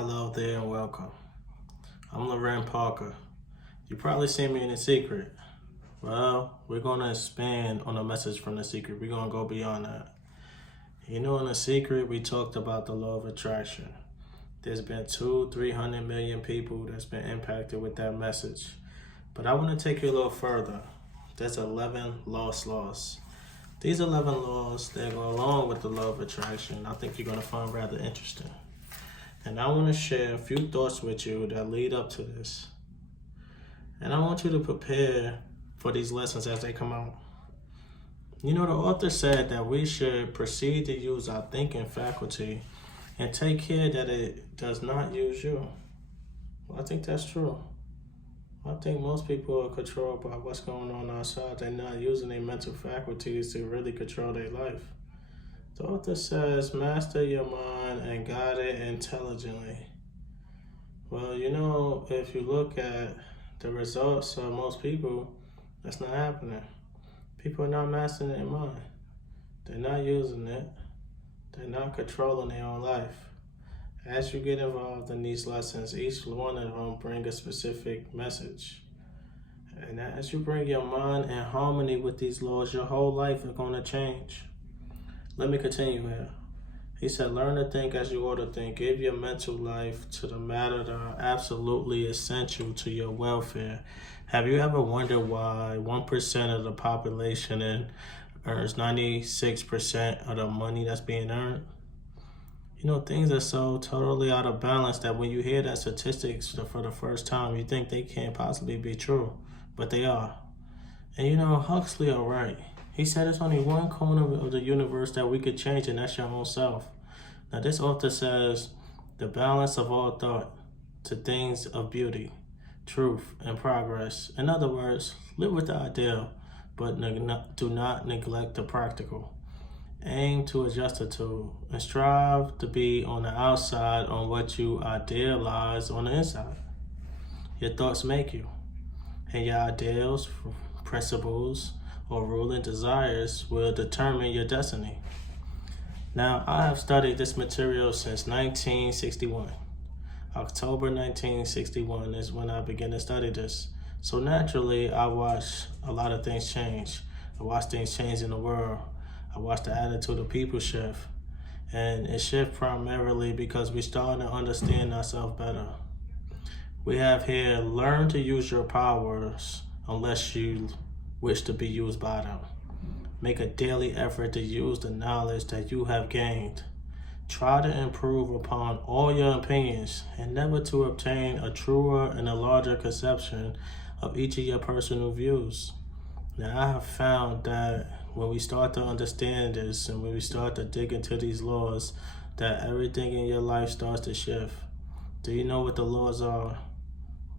Hello there and welcome. I'm Loren Parker. You probably seen me in The Secret. Well, we're going to expand on a message from The Secret. We're going to go beyond that. In The Secret, we talked about the law of attraction. There's been 200-300 million people that's been impacted with that message. But I want to take you a little further. There's 11 lost laws. These 11 laws that go along with the law of attraction, I think you're going to find rather interesting. And I want to share a few thoughts with you that lead up to this. And I want you to prepare for these lessons as they come out. The author said that we should proceed to use our thinking faculty and take care that it does not use you. Well, I think that's true. I think most people are controlled by what's going on outside. They're not using their mental faculties to really control their life. The author says, master your mind and guide it intelligently. Well, if you look at the results of most people, that's not happening. People are not mastering their mind. They're not using it. They're not controlling their own life. As you get involved in these lessons, each one of them bring a specific message. And as you bring your mind in harmony with these laws, your whole life is going to change. Let me continue here. He said, learn to think as you ought to think. Give your mental life to the matter that are absolutely essential to your welfare. Have you ever wondered why 1% of the population earns 96% of the money that's being earned? Things are so totally out of balance that when you hear that statistics for the first time, you think they can't possibly be true, but they are. And Huxley are right. He said it's only one corner of the universe that we could change, and that's your own self. Now, this author says, the balance of all thought to things of beauty, truth, and progress. In other words, live with the ideal, but do not neglect the practical. Aim to adjust it to, and strive to be on the outside on what you idealize on the inside. Your thoughts make you, and your ideals, principles, or ruling desires will determine your destiny. Now, I have studied this material since 1961. October 1961 is when I began to study this. So naturally, I watched a lot of things change. I watched things change in the world. I watched the attitude of people shift. And it shifted primarily because we started to understand ourselves better. We have here, learn to use your powers unless you wish to be used by them. Make a daily effort to use the knowledge that you have gained. Try to improve upon all your opinions and never to obtain a truer and a larger conception of each of your personal views. Now, I have found that when we start to understand this and when we start to dig into these laws, that everything in your life starts to shift. Do you know what the laws are?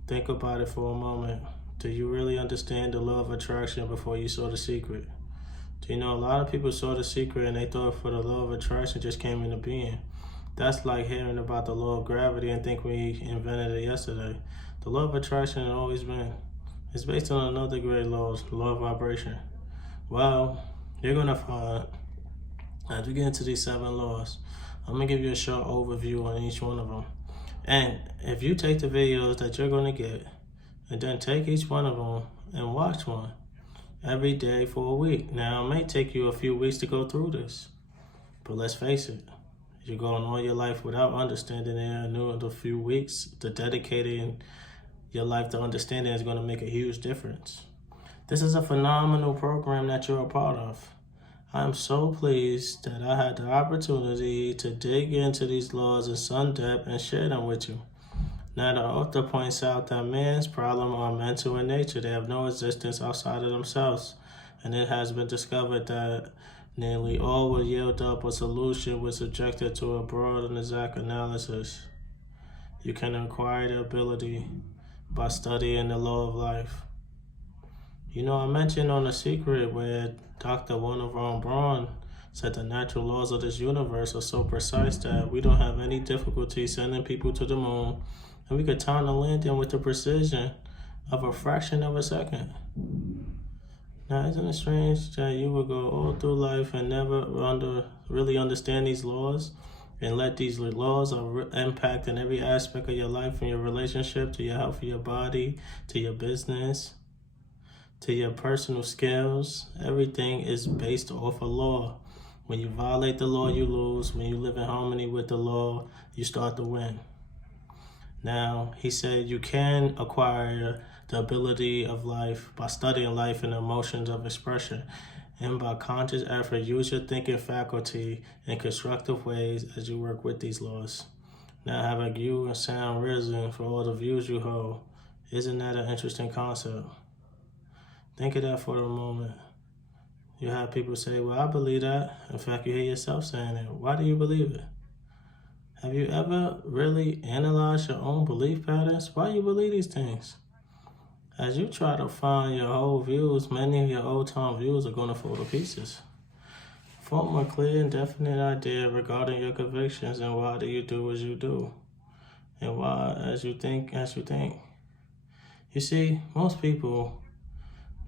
Think about it for a moment. Do you really understand the law of attraction before you saw The Secret? Do you know a lot of people saw The Secret and they thought for the law of attraction just came into being? That's like hearing about the law of gravity and think we invented it yesterday. The law of attraction has always been. It's based on another great law, the law of vibration. Well, you're going to find, as we get into these 7 laws, I'm going to give you a short overview on each one of them. And if you take the videos that you're going to get, and then take each one of them and watch one every day for a week. Now, it may take you a few weeks to go through this, but let's face it, you're going all your life without understanding it. I knew in a few weeks, the dedicating your life to understanding is going to make a huge difference. This is a phenomenal program that you're a part of. I'm so pleased that I had the opportunity to dig into these laws in some depth and share them with you. Now, the author points out that man's problems are mental in nature. They have no existence outside of themselves. And it has been discovered that nearly all will yield up a solution when subjected to a broad and exact analysis. You can acquire the ability by studying the law of life. I mentioned on The Secret where Dr. Werner von Braun said the natural laws of this universe are so precise that we don't have any difficulty sending people to the moon, and we could time the landing with the precision of a fraction of a second. Now, isn't it strange that you would go all through life and never really understand these laws? and let these laws impact in every aspect of your life, from your relationship to your health of your body, to your business, to your personal skills. Everything is based off a law. When you violate the law, you lose. When you live in harmony with the law, you start to win. Now, he said you can acquire the ability of life by studying life and emotions of expression. And by conscious effort, use your thinking faculty in constructive ways as you work with these laws. Now, having you and sound risen for all the views you hold, isn't that an interesting concept? Think of that for a moment. You have people say, well, I believe that. In fact, you hear yourself saying it. Why do you believe it? Have you ever really analyzed your own belief patterns? Why you believe these things? As you try to find your whole views, many of your old-time views are going to fall to pieces. Form a clear and definite idea regarding your convictions and why do you do as you do. And why as you think as you think. You see, most people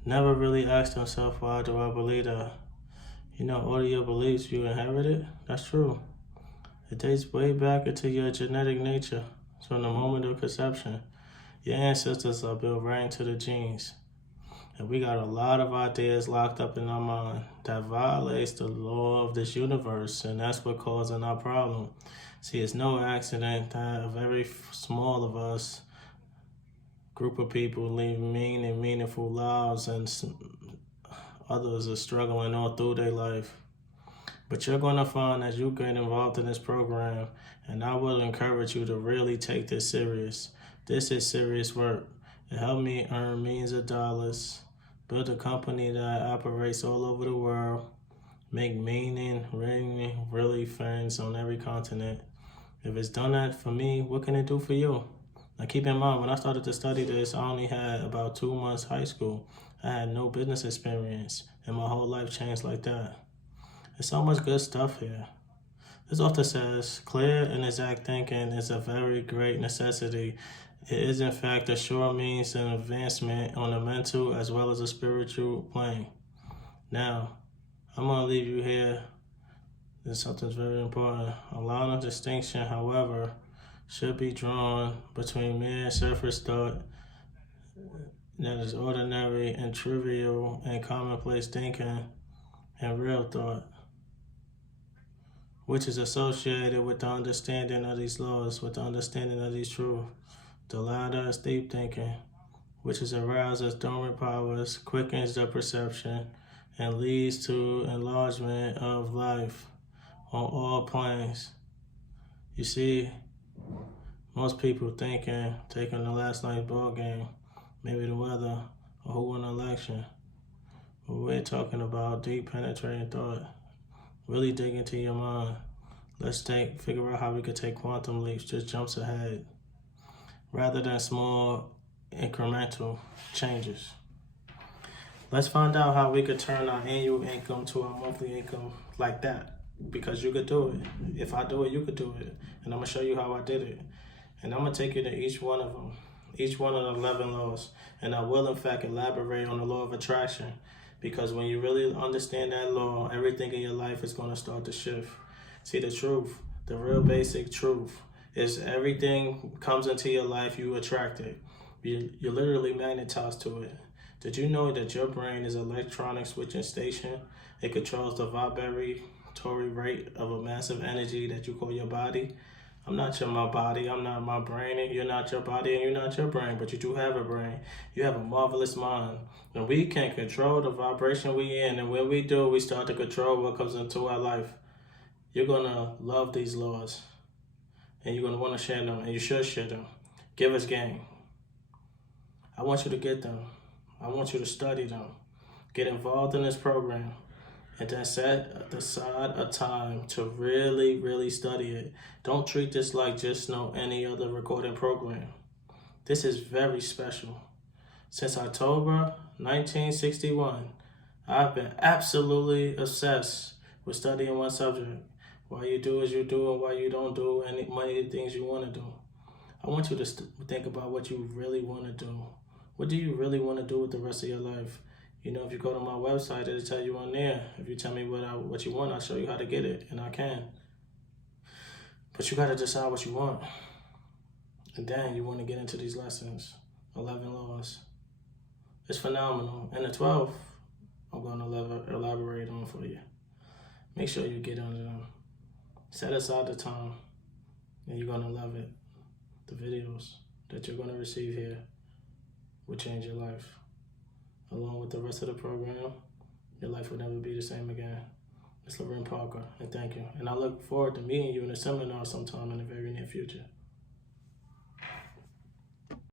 never really ask themselves, why do I believe that? You know, all of your beliefs you inherited, that's true. It dates way back into your genetic nature, from the moment of conception. Your ancestors are built right into the genes. And we got a lot of ideas locked up in our mind that violates the law of this universe, and that's what causing our problem. See, it's no accident that a very small of us, group of people, live mean and meaningful lives, and others are struggling all through their life. But you're going to find as you get involved in this program, and I will encourage you to really take this serious. This is serious work. It helped me earn millions of dollars, build a company that operates all over the world, make really friends on every continent. If it's done that for me, what can it do for you? Now keep in mind, when I started to study this, I only had about 2 months high school. I had no business experience, and my whole life changed like that. There's so much good stuff here. This author says, clear and exact thinking is a very great necessity. It is in fact a sure means of advancement on a mental as well as a spiritual plane. Now, I'm going to leave you here. There's something very important. A line of distinction, however, should be drawn between mere surface thought that is ordinary and trivial and commonplace thinking and real thought, which is associated with the understanding of these laws, with the understanding of these truths. The latter is deep thinking, which is arouses dormant powers, quickens the perception, and leads to enlargement of life on all planes. You see, most people taking the last night's ball game, maybe the weather, or who won the election. But we're talking about deep penetrating thought. Really dig into your mind. Let's figure out how we could take quantum leaps, just jumps ahead, rather than small incremental changes. Let's find out how we could turn our annual income to our monthly income like that, because you could do it. If I do it, you could do it. And I'm going to show you how I did it. And I'm going to take you to each one of them, each one of the 11 laws. And I will, in fact, elaborate on the law of attraction, because when you really understand that law, everything in your life is going to start to shift. See, the truth, the real basic truth, is everything comes into your life, you attract it. You're literally magnetized to it. Did you know that your brain is an electronic switching station? It controls the vibratory rate of a massive energy that you call your body. I'm not my body, I'm not my brain, and you're not your body, and you're not your brain, but you do have a brain. You have a marvelous mind. And we can control the vibration we in, and when we do, we start to control what comes into our life. You're going to love these laws, and you're going to want to share them, and you should share them. Give us game. I want you to get them. I want you to study them. Get involved in this program. And then set aside a time to really, really study it. Don't treat this like just any other recording program. This is very special. Since October 1961, I've been absolutely obsessed with studying one subject. Why you do as you do and why you don't do many of the things you want to do. I want you to think about what you really want to do. What do you really want to do with the rest of your life? You know, if you go to my website, it'll tell you on there. If you tell me what you want, I'll show you how to get it, and I can. But you got to decide what you want. And then you want to get into these lessons. 11 laws. It's phenomenal. And the 12th, I'm going to elaborate on for you. Make sure you get on them. Set aside the time. And you're going to love it. The videos that you're going to receive here will change your life. Along with the rest of the program, your life will never be the same again. It's Laverne Parker, and thank you. And I look forward to meeting you in a seminar sometime in the very near future.